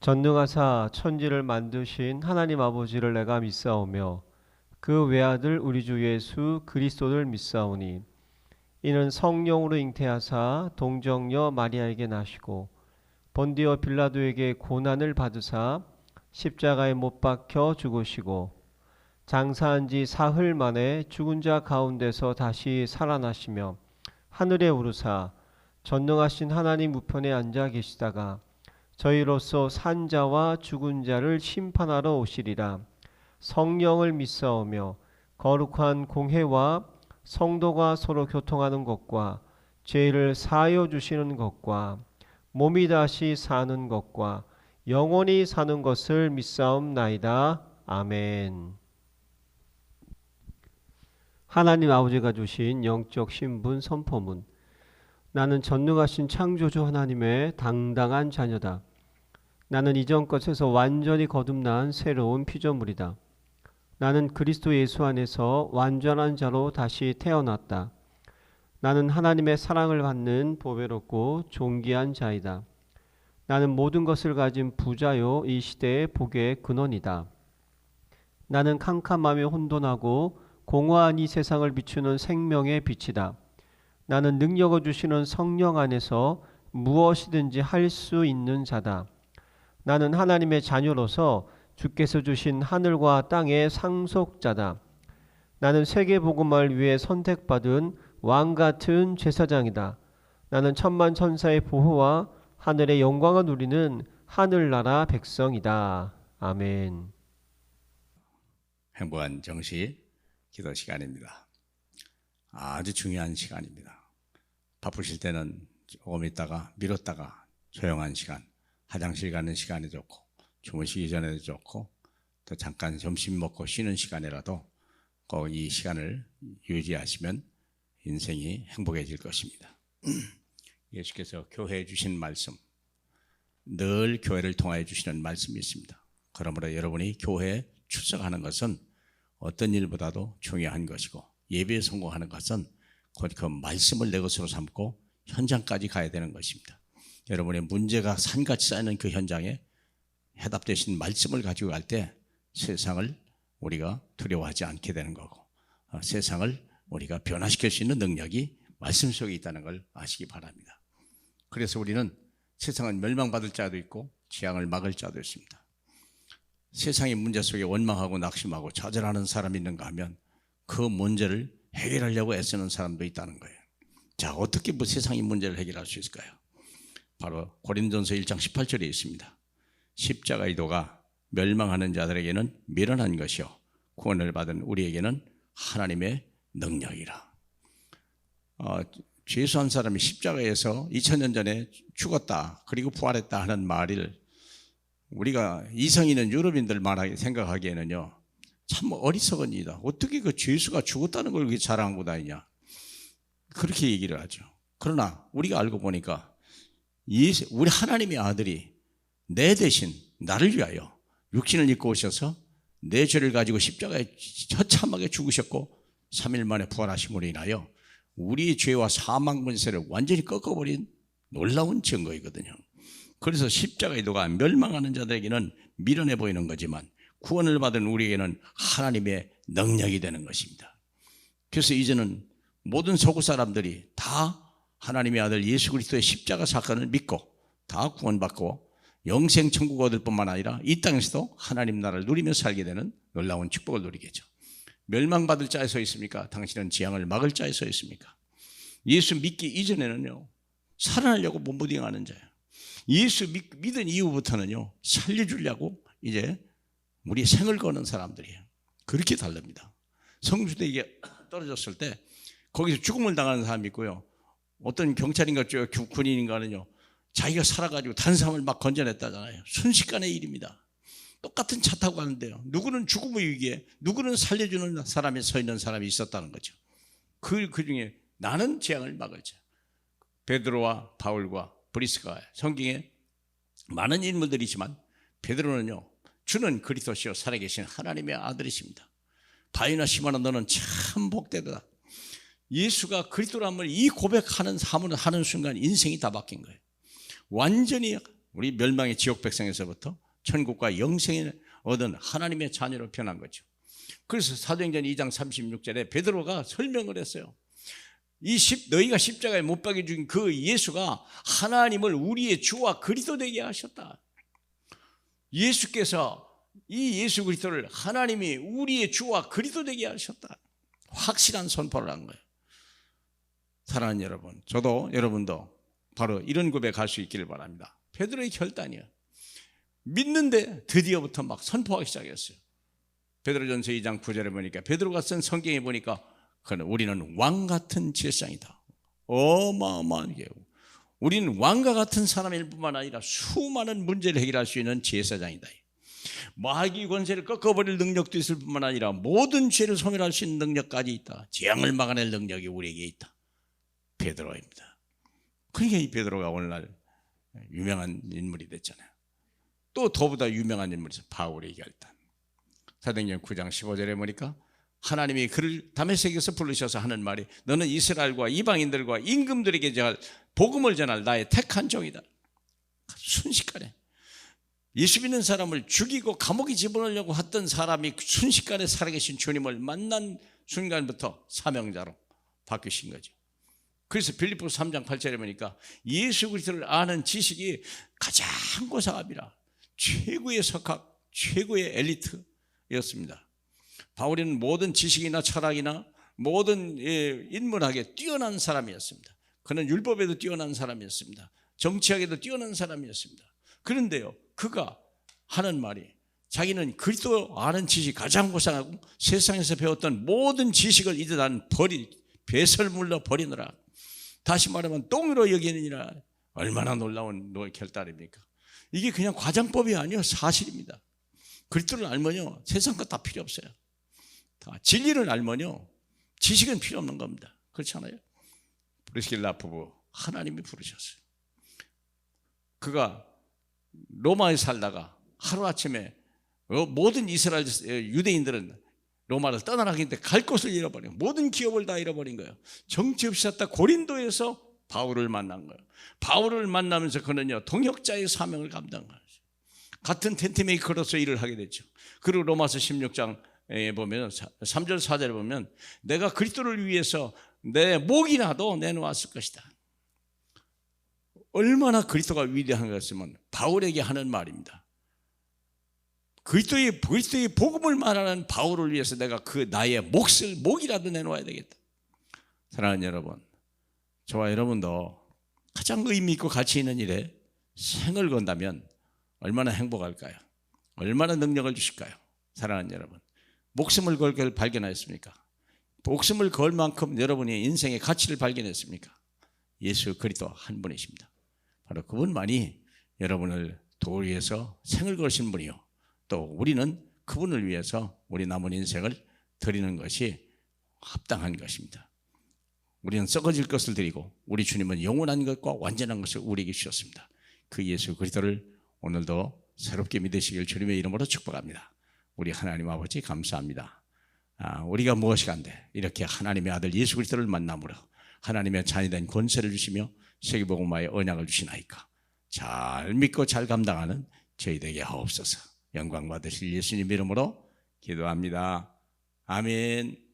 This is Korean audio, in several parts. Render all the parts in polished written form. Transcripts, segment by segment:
전능하사 천지를 만드신 하나님 아버지를 내가 믿사오며 그 외아들 우리 주 예수 그리스도를 믿사오니 이는 성령으로 잉태하사 동정녀 마리아에게 나시고 본디오 빌라도에게 고난을 받으사 십자가에 못 박혀 죽으시고 장사한 지 사흘 만에 죽은 자 가운데서 다시 살아나시며 하늘에 오르사 전능하신 하나님 우편에 앉아 계시다가 저희로서 산 자와 죽은 자를 심판하러 오시리라. 성령을 믿사오며 거룩한 공회와 성도가 서로 교통하는 것과 죄를 사하여 주시는 것과 몸이 다시 사는 것과 영원히 사는 것을 믿사옵나이다. 아멘. 하나님 아버지가 주신 영적 신분 선포문. 나는 전능하신 창조주 하나님의 당당한 자녀다. 나는 이전 것에서 완전히 거듭난 새로운 피조물이다. 나는 그리스도 예수 안에서 완전한 자로 다시 태어났다. 나는 하나님의 사랑을 받는 보배롭고 존귀한 자이다. 나는 모든 것을 가진 부자요 이 시대의 복의 근원이다. 나는 캄캄하며 혼돈하고 공허한 이 세상을 비추는 생명의 빛이다. 나는 능력을 주시는 성령 안에서 무엇이든지 할 수 있는 자다. 나는 하나님의 자녀로서 주께서 주신 하늘과 땅의 상속자다. 나는 세계복음을 위해 선택받은 왕같은 제사장이다. 나는 천만 천사의 보호와 하늘의 영광을 누리는 하늘나라 백성이다. 아멘. 행복한 정시 기도 시간입니다. 아주 중요한 시간입니다. 바쁘실 때는 조금 있다가 미뤘다가 조용한 시간, 화장실 가는 시간이 좋고 주무시기 전에도 좋고 또 잠깐 점심 먹고 쉬는 시간이라도 꼭 이 시간을 유지하시면 인생이 행복해질 것입니다. 예수께서 교회에 주신 말씀, 늘 교회를 통하여 주시는 말씀이 있습니다. 그러므로 여러분이 교회에 출석하는 것은 어떤 일보다도 중요한 것이고 예배에 성공하는 것은 곧 그 말씀을 내 것으로 삼고 현장까지 가야 되는 것입니다. 여러분의 문제가 산같이 쌓이는 그 현장에 해답되신 말씀을 가지고 갈 때 세상을 우리가 두려워하지 않게 되는 거고 세상을 우리가 변화시킬 수 있는 능력이 말씀 속에 있다는 걸 아시기 바랍니다. 그래서 우리는 세상은 멸망받을 자도 있고 재앙을 막을 자도 있습니다. 세상의 문제 속에 원망하고 낙심하고 좌절하는 사람이 있는가 하면 그 문제를 해결하려고 애쓰는 사람도 있다는 거예요. 자, 어떻게 세상의 문제를 해결할 수 있을까요? 바로 고린도전서 1장 18절에 있습니다. 십자가의 도가 멸망하는 자들에게는 미련한 것이요 구원을 받은 우리에게는 하나님의 능력이라. 죄수한 사람이 십자가에서 2000년 전에 죽었다 그리고 부활했다 하는 말을 우리가 이성 있는 유럽인들 생각하기에는요 참 어리석은 일이다. 어떻게 그 죄수가 죽었다는 걸 그렇게 자랑하고 다니냐, 그렇게 얘기를 하죠. 그러나 우리가 알고 보니까 우리 하나님의 아들이 내 대신 나를 위하여 육신을 입고 오셔서 내 죄를 가지고 십자가에 처참하게 죽으셨고 3일 만에 부활하심으로 인하여 우리의 죄와 사망 권세를 완전히 꺾어버린 놀라운 증거이거든요. 그래서 십자가의 도가 멸망하는 자들에게는 미련해 보이는 거지만 구원을 받은 우리에게는 하나님의 능력이 되는 것입니다. 그래서 이제는 모든 서구 사람들이 다 하나님의 아들 예수 그리스도의 십자가 사건을 믿고 다 구원받고 영생 천국 얻을 뿐만 아니라 이 땅에서도 하나님 나라를 누리며 살게 되는 놀라운 축복을 누리겠죠. 멸망받을 자에 서 있습니까? 당신은 재앙을 막을 자에 서 있습니까? 예수 믿기 이전에는요 살아나려고 몸부림하는 자예요. 예수 믿은 이후부터는요 살려주려고 이제 우리 생을 거는 사람들이에요. 그렇게 다릅니다. 성주대에게 떨어졌을 때 거기서 죽음을 당하는 사람이 있고요, 어떤 경찰인가 군인인가는요 자기가 살아가지고 다른 사람을 막 건져냈다잖아요. 순식간의 일입니다. 똑같은 차 타고 가는데요 누구는 죽음의 위기에 누구는 살려주는 사람이 서 있는 사람이 있었다는 거죠. 그 중에 나는 재앙을 막을 자, 베드로와 바울과 브리스가 성경에 많은 인물들이 있지만 베드로는요 주는 그리스도시요 살아계신 하나님의 아들이십니다. 바이나 시몬아 너는 참 복되다. 예수가 그리스도라는 이 고백하는 하는 순간 인생이 다 바뀐 거예요. 완전히 우리 멸망의 지옥 백성에서부터 천국과 영생을 얻은 하나님의 자녀로 변한 거죠. 그래서 사도행전 2장 36절에 베드로가 설명을 했어요. 너희가 십자가에 못 박혀 죽인 그 예수가 하나님을 우리의 주와 그리스도 되게 하셨다. 예수께서 이 예수 그리스도를 하나님이 우리의 주와 그리스도 되게 하셨다. 확실한 선포를 한 거예요. 사랑하는 여러분, 저도 여러분도 바로 이런 고백할 수 있기를 바랍니다. 베드로의 결단이에요. 믿는데 드디어부터 막 선포하기 시작했어요. 베드로전서 2장 9절에 보니까 베드로가 쓴 성경에 보니까 우리는 왕 같은 제사장이다. 어마어마한 게 우리는 왕과 같은 사람일 뿐만 아니라 수많은 문제를 해결할 수 있는 제사장이다. 마귀 권세를 꺾어버릴 능력도 있을 뿐만 아니라 모든 죄를 소멸할 수 있는 능력까지 있다. 재앙을 막아낼 능력이 우리에게 있다. 베드로입니다. 그러니까 이 베드로가 오늘날 유명한 인물이 됐잖아요. 또 더보다 유명한 인물이 바울의 결단. 사도행전 9장 15절에 보니까 하나님이 그를 다메섹에서 부르셔서 하는 말이 너는 이스라엘과 이방인들과 임금들에게 복음을 전할 나의 택한 종이다. 순식간에 예수 믿는 사람을 죽이고 감옥에 집어넣으려고 했던 사람이 순식간에 살아계신 주님을 만난 순간부터 사명자로 바뀌신 거죠. 그래서 빌립보서 3장 8절에 보니까 예수 그리스도를 아는 지식이 가장 고상합니다. 최고의 석학, 최고의 엘리트였습니다. 바울은 모든 지식이나 철학이나 모든 인문학에 뛰어난 사람이었습니다. 그는 율법에도 뛰어난 사람이었습니다. 정치학에도 뛰어난 사람이었습니다. 그런데요, 그가 하는 말이 자기는 그리스도 아는 지식이 가장 고상하고 세상에서 배웠던 모든 지식을 이제 난 배설물로 버리느라, 다시 말하면 똥으로 여기느니라. 얼마나 놀라운 결단입니까? 이게 그냥 과장법이 아니에요. 사실입니다. 그리스도를 알면요 세상 것 다 필요 없어요. 다 진리를 알면요 지식은 필요 없는 겁니다. 그렇지 않아요? 브리스길라 부부 하나님이 부르셨어요. 그가 로마에 살다가 하루아침에 모든 이스라엘 유대인들은 로마를 떠나라는데 갈 곳을 잃어버린, 모든 기업을 다 잃어버린 거예요. 정처없이 살다 고린도에서 바울을 만난 거예요. 바울을 만나면서 그는요 동역자의 사명을 감당하죠. 같은 텐트메이커로서 일을 하게 됐죠. 그리고 로마서 16장에 보면 3절 4절에 보면 내가 그리스도를 위해서 내 목이라도 내놓았을 것이다. 얼마나 그리스도가 위대한 것이면 바울에게 하는 말입니다. 그리스도의 복음을 말하는 바울을 위해서 내가 나의 목이라도 내놓아야 되겠다. 사랑하는 여러분, 저와 여러분도 가장 의미 있고 가치 있는 일에 생을 건다면 얼마나 행복할까요? 얼마나 능력을 주실까요? 사랑하는 여러분, 목숨을 걸 걸 발견하였습니까? 목숨을 걸 만큼 여러분이 인생의 가치를 발견했습니까? 예수 그리스도 한 분이십니다. 바로 그분만이 여러분을 도를 위해서 생을 걸신 분이요, 또 우리는 그분을 위해서 우리 남은 인생을 드리는 것이 합당한 것입니다. 우리는 썩어질 것을 드리고 우리 주님은 영원한 것과 완전한 것을 우리에게 주셨습니다. 그 예수 그리스도를 오늘도 새롭게 믿으시길 주님의 이름으로 축복합니다. 우리 하나님 아버지 감사합니다. 우리가 무엇이간데 이렇게 하나님의 아들 예수 그리스도를 만남으로 하나님의 자녀된 권세를 주시며 세계복음화의 언약을 주시나이까. 잘 믿고 잘 감당하는 저희 되게 하옵소서. 영광 받으실 예수님 이름으로 기도합니다. 아멘.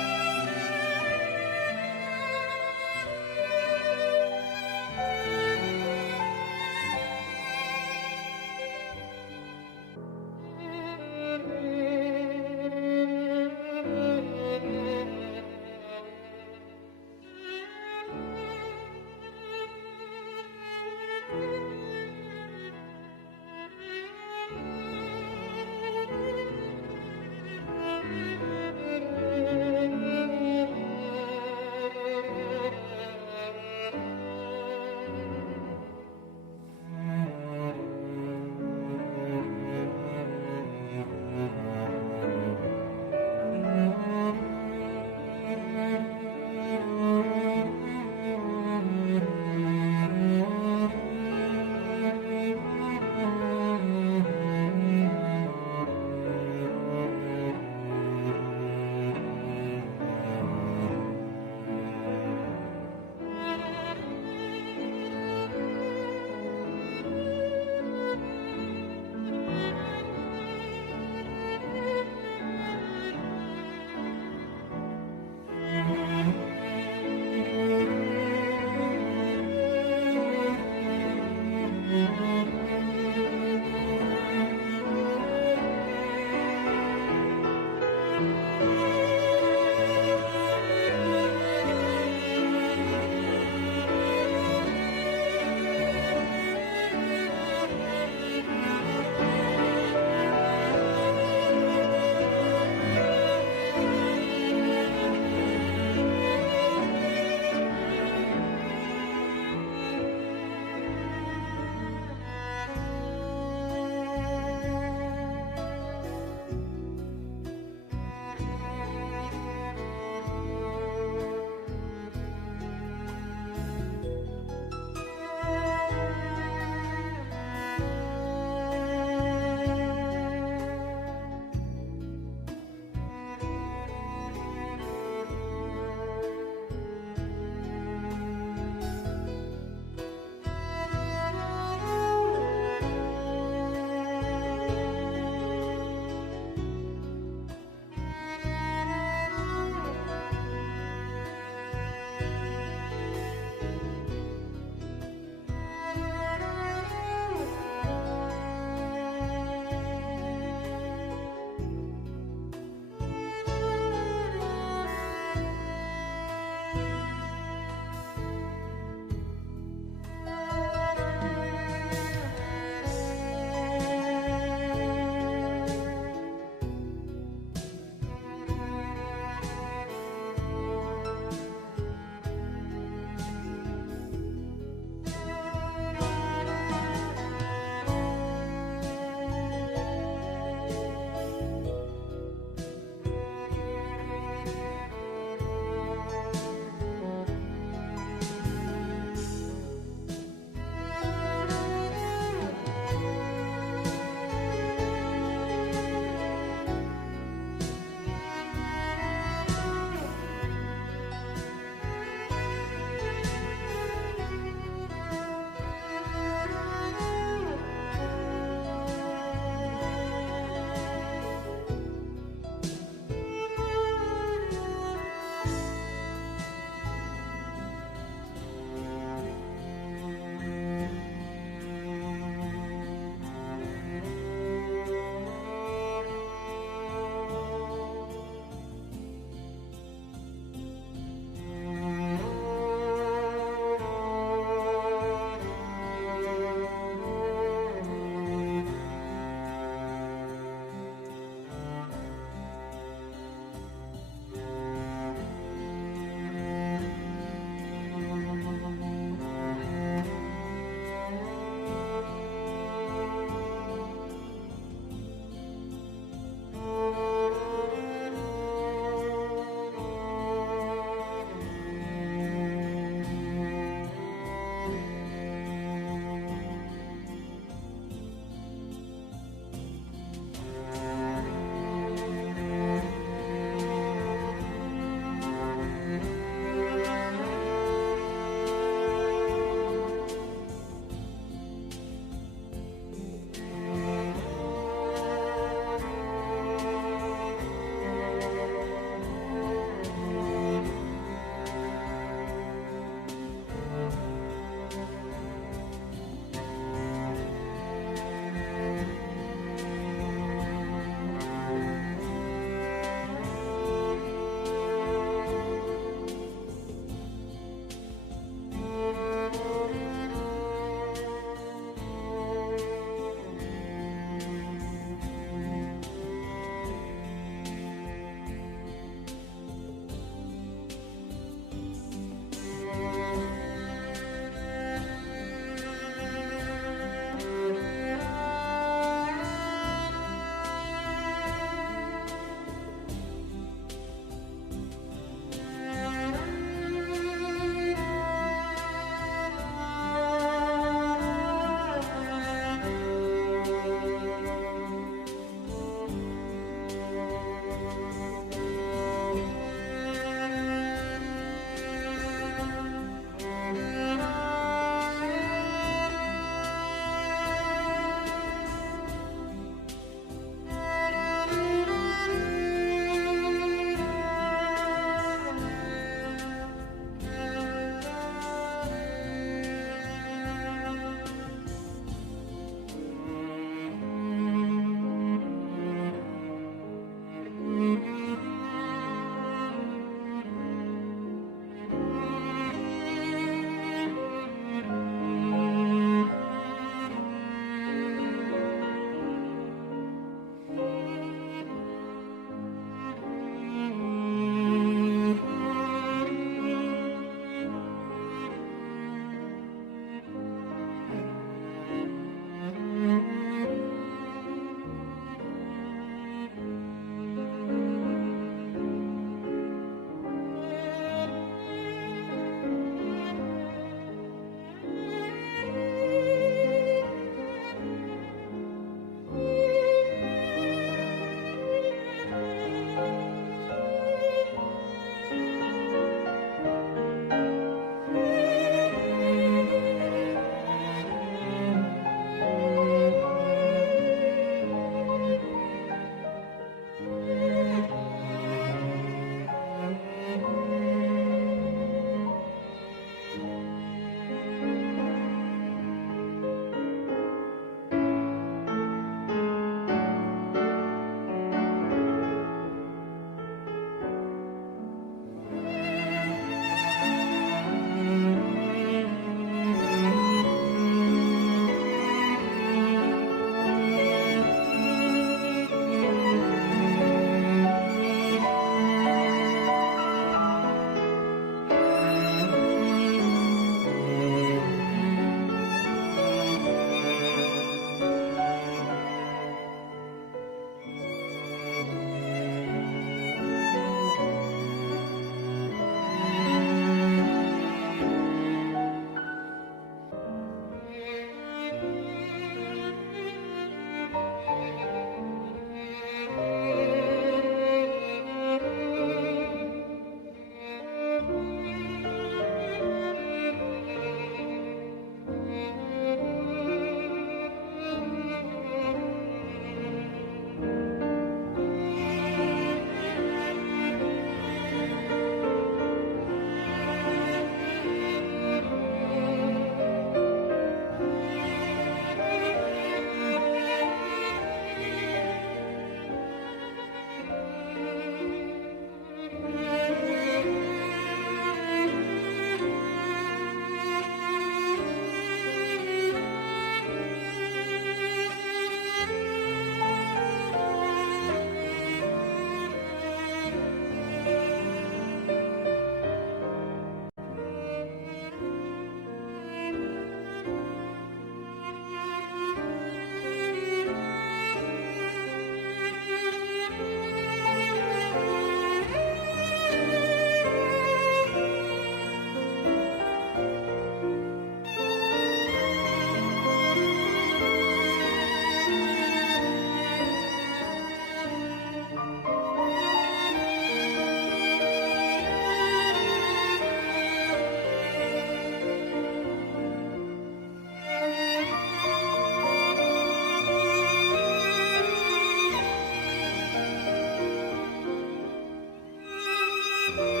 주